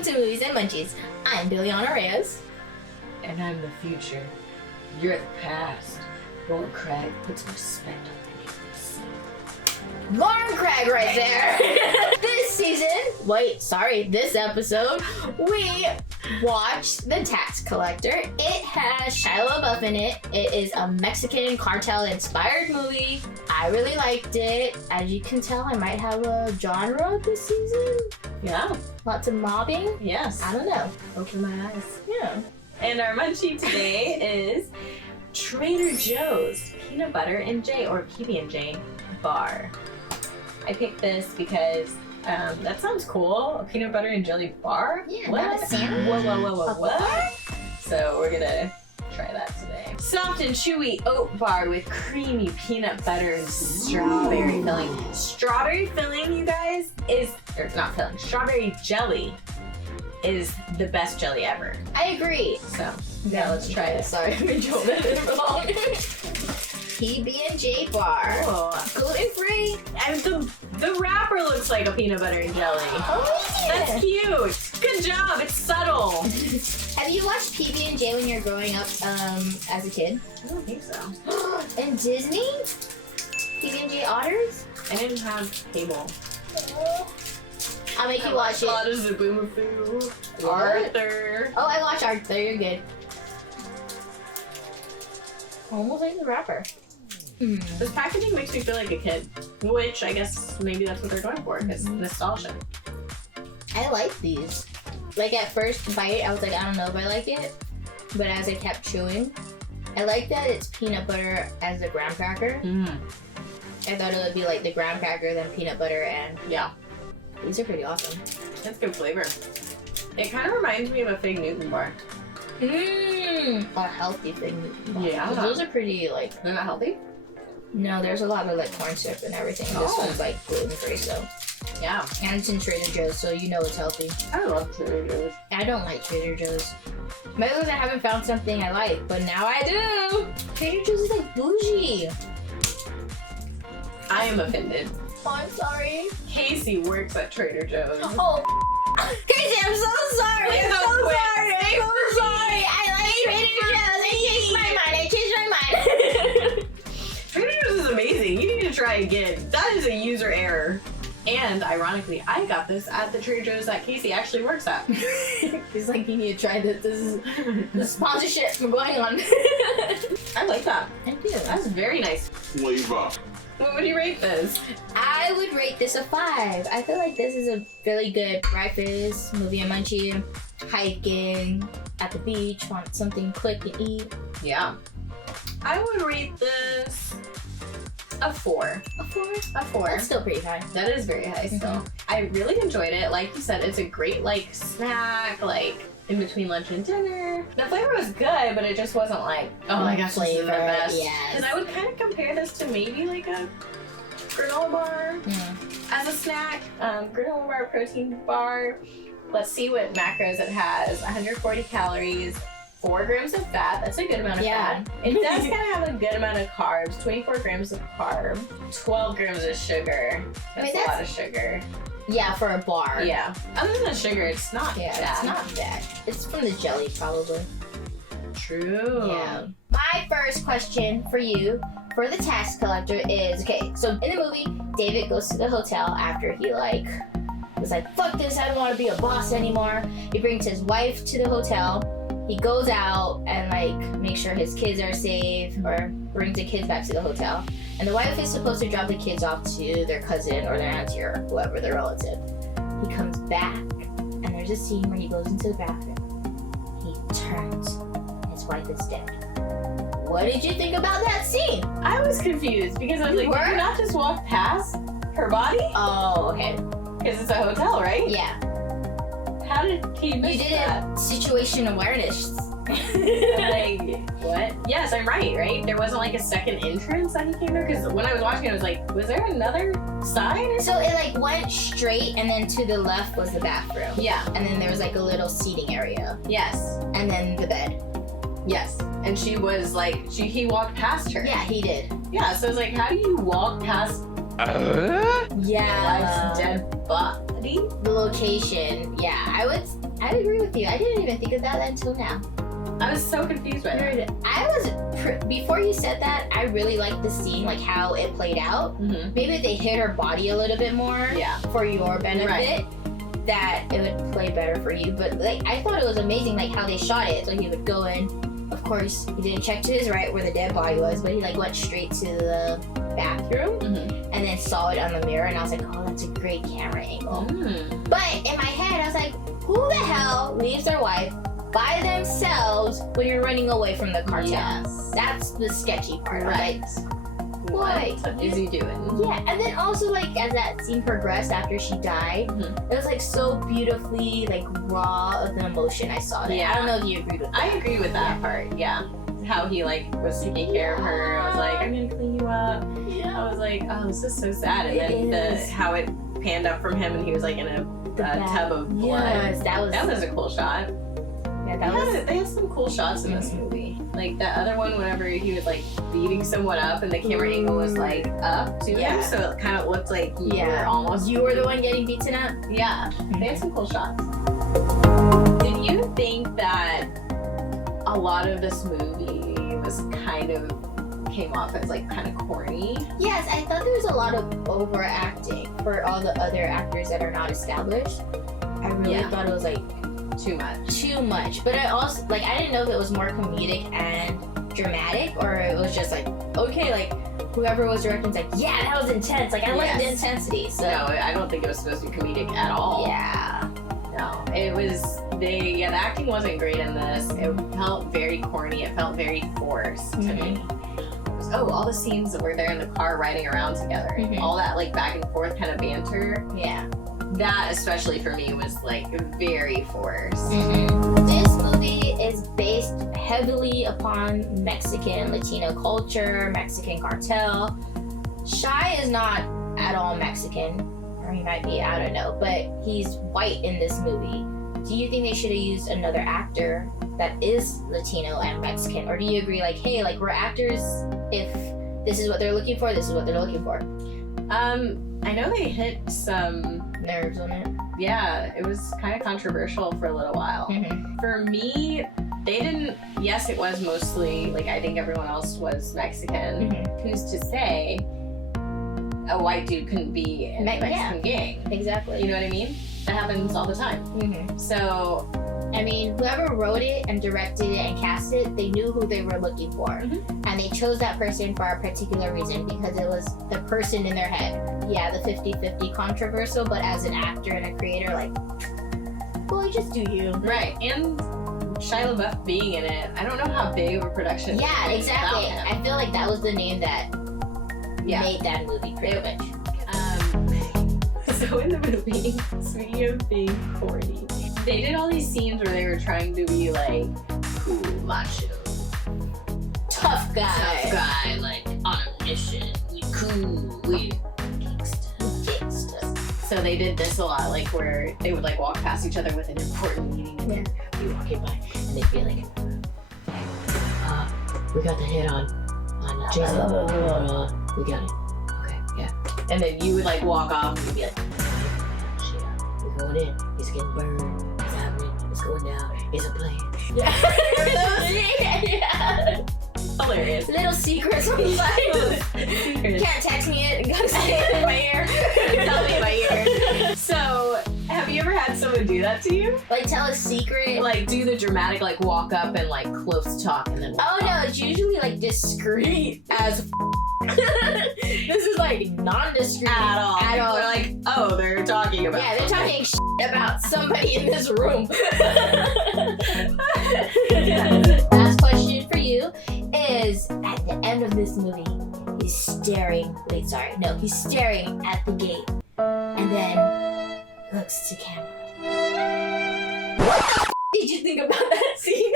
Welcome to Movies and Munchies. I'm Billiana Reyes. And I'm the future. You're the past. Lauren Craig puts respect on the names. Lauren Craig right there. This episode, we watched The Tax Collector. It has Shia LaBeouf in it. It is a Mexican cartel-inspired movie. I really liked it. As you can tell, I might have a genre this season. Yeah. Lots of mobbing. Yes. I don't know. Open my eyes. Yeah. And our munchie today is Trader Joe's Peanut Butter and J, or PB&J Bar. I picked this because that sounds cool. A peanut butter and jelly bar? Yeah, what? not a sandwich. Whoa. What? So we're gonna try that today. Soft and chewy oat bar with creamy peanut butter and strawberry filling. Strawberry filling, you guys, or not filling, strawberry jelly is the best jelly ever. I agree. So, yeah, let's try it. Sorry, I've been doing it for long. PB&J Bar. Oh. Gluten-free. And the wrapper looks like a peanut butter and jelly. Oh, yeah. That's cute. Good job. It's subtle. Have you watched PB&J when you're growing up as a kid? I don't think so. And Disney? PB&J Otters? I didn't have cable. I'll make you watch it. A lot of Zaboomafoo. What? Arthur. Oh, I watched Arthur. You're good. Almost like the wrapper. This packaging makes me feel like a kid, which I guess maybe that's what they're going for, because nostalgia. I like these. Like at first bite, I was like, I don't know if I like it. But as I kept chewing, I like that it's peanut butter as the graham cracker. I thought it would be like the graham cracker, then peanut butter, and Yeah. these are pretty awesome. It's good flavor. It kind of reminds me of a Fig Newton bar. A healthy thing. Yeah. Those are pretty like. They're not healthy? No, there's a lot of like corn syrup and everything. This one's like gluten free, so. Yeah. And it's in Trader Joe's, so you know it's healthy. I love Trader Joe's. I don't like Trader Joe's. Maybe because I haven't found something I like, but now I do. Trader Joe's is like bougie. I am offended. Oh, I'm sorry. Casey works at Trader Joe's. Oh, Casey, I'm so sorry. Please I'm don't so quit. sorry. I'm Stay so free. sorry. I like Trader Joe's. I changed my mind. Trader Joe's is amazing. You need to try again. That is a user error. And ironically, I got this at the Trader Joe's that Casey actually works at. He's like, you need to try this. This is the sponsorship from going on. I like that. I do. That's very nice. Flavor. What would you rate this? I would rate this a 5. I feel like this is a really good breakfast, movie and munchie, hiking, at the beach, want something quick to eat. Yeah. I would rate this a 4. A 4? A 4. That's still pretty high. That is very high still. I really enjoyed it. Like you said, it's a great like snack, like in between lunch and dinner. The flavor was good, but it just wasn't like, oh my gosh, this is the best. Yes. Because I would kind of compare this to maybe like a granola bar as a snack. Granola bar, protein bar. Let's see what macros it has. 140 calories. 4 grams of fat. That's a good amount of fat. It does kind of have a good amount of carbs. 24 grams of carb. 12 grams of sugar. That's a lot of sugar. Yeah, for a bar. Yeah. Other than the sugar, it's not bad. It's not bad. It's from the jelly, probably. True. Yeah. My first question for you for the tax collector is, okay, so in the movie, David goes to the hotel after he was like, fuck this, I don't want to be a boss anymore. He brings his wife to the hotel. He goes out and makes sure his kids are safe, or brings the kids back to the hotel. And the wife is supposed to drop the kids off to their cousin or their auntie or whoever, their relative. He comes back and there's a scene where he goes into the bathroom. He turns and his wife is dead. What did you think about that scene? I was confused because I was like, did you not just walk past her body? Oh, okay. Because it's a hotel, right? Yeah. How did he miss You did that? a situation awareness. Like, what? Yes, I'm right? There wasn't like a second entrance that he came there? Because when I was watching it, I was like, was there another sign or So it went straight and then to the left was the bathroom. Yeah. And then there was a little seating area. Yes. And then the bed. Yes. And she was like, he walked past her. Yeah, he did. Yeah, so I was like, how do you walk past Yeah. Wife's dead body. The location. Yeah, I agree with you. I didn't even think of that until now. I was so confused by that. Before you said that, I really liked the scene, like how it played out. Mm-hmm. Maybe if they hit her body a little bit more for your benefit, that it would play better for you. But like, I thought it was amazing, like how they shot it. So he would go in. Of course, he didn't check to his right where the dead body was, but he like went straight to the bathroom and then saw it on the mirror. And I was like, oh, that's a great camera angle. But in my head, I was like, who the hell leaves their wife by themselves when you're running away from the cartel? Yes. That's the sketchy part, Right. Why? What is he doing? Yeah, and then also like as that scene progressed after she died, it was like so beautifully like raw of the emotion I saw there. Yeah. I don't know if you agreed with that. I agree with that part, yeah. How he like was taking care of her. I was like, I'm gonna clean you up. I was like, oh, this is so sad. And then how it panned up from him and he was like in a tub of blood. Yes, that was a cool shot. Yeah, they had some cool shots in this movie. Like that other one, whenever he was like beating someone up and the camera angle was like up to him, so it kind of looked like you were the one getting beaten up. Yeah, they had some cool shots. Did you think that a lot of this movie was came off as like kind of corny? Yes, I thought there was a lot of overacting for all the other actors that are not established. I really thought it was like too much. But I also like, I didn't know if it was more comedic and dramatic or it was just like, okay, like whoever was directing was like, yeah, that was intense. Like I like the intensity. So no, I don't think it was supposed to be comedic at all. Yeah. No, it was the acting wasn't great in this. It felt very corny. It felt very forced to me. It was, all the scenes where they're in the car riding around together, all that like back and forth kind of banter. Yeah. That especially for me was like very forced. This movie is based heavily upon Mexican Latino culture, Mexican cartel. Shy is not at all Mexican, or he might be, I don't know, but he's white in this movie. Do you think they should have used another actor that is Latino and Mexican? Or do you agree like, hey, like we're actors, if this is what they're looking for, this is what they're looking for? I know they hit some nerves on it. Yeah, it was kind of controversial for a little while. For me, they didn't, yes, it was mostly, like I think everyone else was Mexican. Who's to say a white dude couldn't be in a Mexican gang? Exactly. You know what I mean? That happens all the time. So, I mean, whoever wrote it and directed it and cast it, they knew who they were looking for. And they chose that person for a particular reason because it was the person in their head. Yeah, the 50-50 controversial, but as an actor and a creator, like, well, you just do you. Right, and Shia LaBeouf being in it, I don't know how big of a production. Yeah, exactly. I feel like that was the name that made that movie pretty much. So in the movie, speaking of being corny, they did all these scenes where they were trying to be like cool, macho, tough guy, like on a mission, we cool, we gangsta. So they did this a lot, like where they would like walk past each other with an important meeting and then be walking by and they'd be like, we got the hit on Jason. We got it. Okay, yeah. And then you would like walk off and you'd be like, shit, we're going in. He's getting burned. It's happening. It's going down. It's a plan. Yeah. Hilarious. Little secrets on the side. Can't text me it and go say it in my ear. Tell me in my ear. So, have you ever had someone do that to you? Like tell a secret? Like do the dramatic like walk up and like close talk and then walk no, it's usually like discreet as This is like non-discreet at all. At all. They're like, oh, they're talking about they're talking about somebody in this room. Last question for you is, at the end of this movie, he's staring at the gate and then looks to camera. What the did you think about that scene?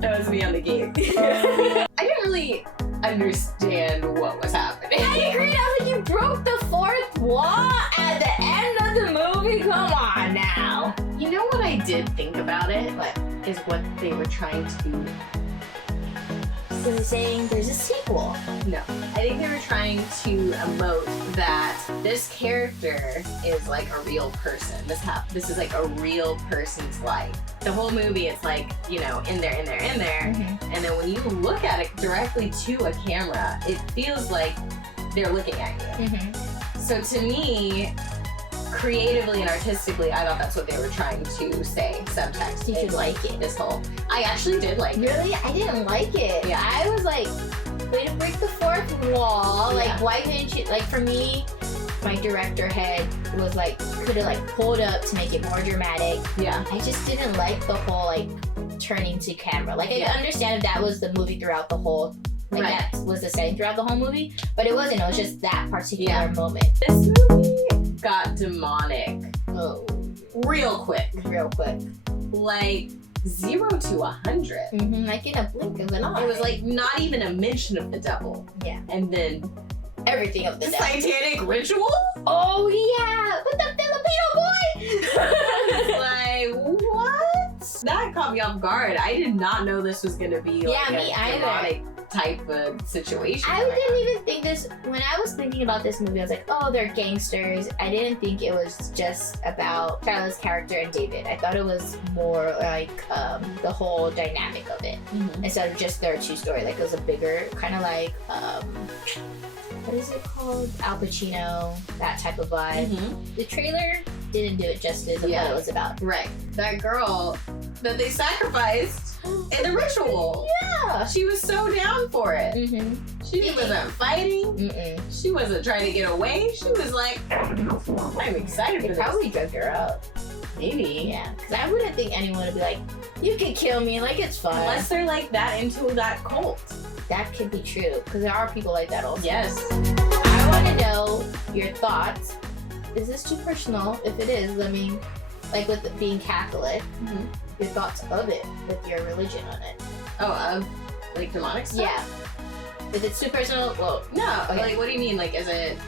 That was me on the gate. I didn't really understand what was happening. I agree. I was like, you broke the fourth wall at the end of the movie? Come on now. You know what I did think about it? Is what they were trying to So they're saying there's a sequel. No. I think they were trying to emote that this character is like a real person. This is like a real person's life. The whole movie, it's like, you know, in there. Mm-hmm. And then when you look at it directly to a camera, it feels like they're looking at you. Mm-hmm. So to me, creatively and artistically, I thought that's what they were trying to say. Subtext. Did you like it? This whole. I actually did like it. Really? I didn't like it. Yeah. I was like, way to break the fourth wall. Yeah. Like, why couldn't you? Like, for me, my director head was like, could have like pulled up to make it more dramatic. Yeah. I just didn't like the whole like turning to camera. Like, Yeah. I understand if that was the movie throughout the whole. Like Right. that was the setting throughout the whole movie, but it wasn't. It was just that particular Yeah. moment. This movie got demonic Oh, real quick. real quick. Like 0 to 100. Mm-hmm. Like in a blink of an eye. It was like not even a mention of the devil. Yeah. And then everything of the the devil. satanic ritual? Oh yeah, with the Filipino boy. It's like, what? That caught me off guard. I did not know this was gonna be like Yeah, me a either. demonic type of situation. I didn't even think this when I was thinking about this movie. I was like, oh, they're gangsters. I didn't think it was just about Charlotte's character and David. I thought it was more like the whole dynamic of it Mhm. instead of just their two story. Like it was a bigger kind of like what is it called? Al Pacino, that type of vibe. Mhm. The trailer didn't do it justice of Yeah. what it was about. Right. That girl that they sacrificed in the ritual. Yeah. She was so down for it. Mm-hmm. She wasn't fighting. Mm-mm. She wasn't trying to get away. She was like, I'm excited They for this. probably drugged her up. Maybe. Yeah, because I wouldn't think anyone would be like, you could kill me, like it's fun. Unless they're like that into that cult. That could be true, because there are people like that also. Yes. I want to know your thoughts. Is this too personal? If it is, I mean, like with it being Catholic, Mhm. your thoughts of it with your religion on it. Oh, like demonic stuff? Yeah. If it's too personal, well, No, Okay. like what do you mean? Like, is it,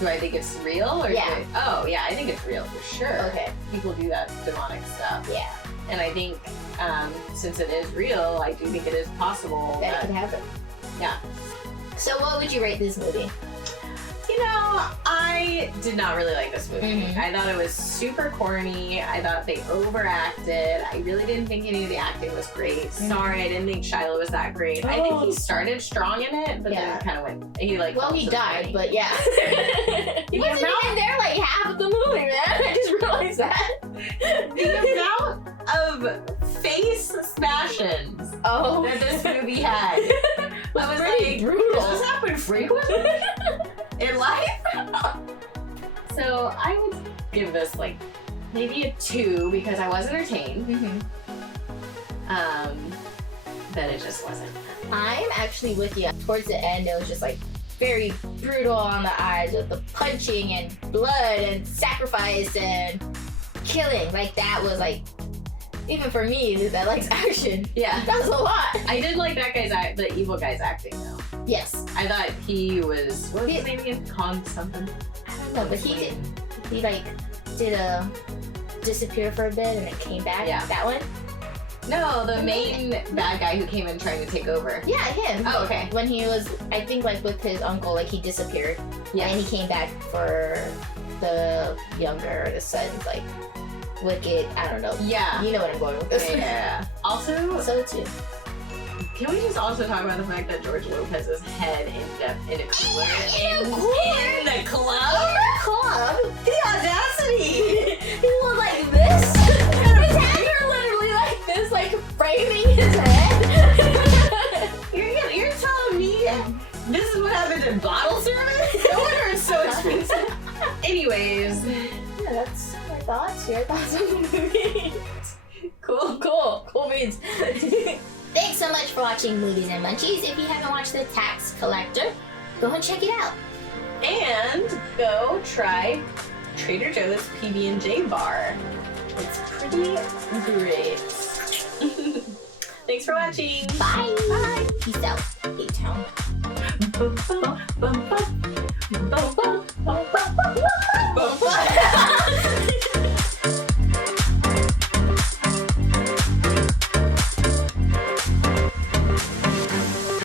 do I think it's real? Or Yeah. Oh, yeah, I think it's real for sure. okay, People do that demonic stuff. yeah, And I think since it is real, I do think it is possible that that, could happen. yeah. So what would you rate this movie? You know, I did not really like this movie. Mhm. I thought it was super corny. I thought they overacted. I really didn't think any of the acting was great. Sorry, I didn't think Shiloh was that great. I think he started strong in it, but Yeah. then kind of went. He like. Well, fell he to the died, point. but yeah. He The wasn't amount- even there like half of the movie, man. I just realized that. The amount of face smashes Oh, that this movie had. I was pretty like, brutal. does this happen frequently in life? So I would give this like maybe a 2 because I was entertained. Mhm. But it just wasn't. I'm actually with you. Towards the end, it was just like very brutal on the eyes with the punching and blood and sacrifice and killing. Like that was like, even for me that likes action, Yeah. that was a lot. I did like that guy's the evil guy's acting though. Yes, I thought he was, what was his name again? Kong something? I don't know, but he like did a disappear for a bit and then came back. Yeah. That one. No, the main bad guy who came in trying to take over. Yeah, him. Oh, okay. When he was, I think, like with his uncle, like he disappeared, Yeah. and he came back for the younger, the son's like wicked. I don't know. Yeah. You know what I'm going with this. Yeah. Also, So too. can we just also talk about the fact that George Lopez's head ended up in a cooler? In a cooler? In the club? Club. The audacity! He was like this. His hands were literally like this, like framing his head. You're telling me this is what happened in bottle service? No wonder it's so expensive. Anyways, Yeah, that's my thoughts. Your thoughts on the movie. Cool beans. Thanks so much for watching Movies and Munchies. If you haven't watched The Tax Collector, go and check it out. and go try Trader Joe's PB&J Bar. It's pretty great. Thanks for watching. Bye. Bye. Peace out. A-Town. Bum, bum, bum, bum, bum, bum, bum.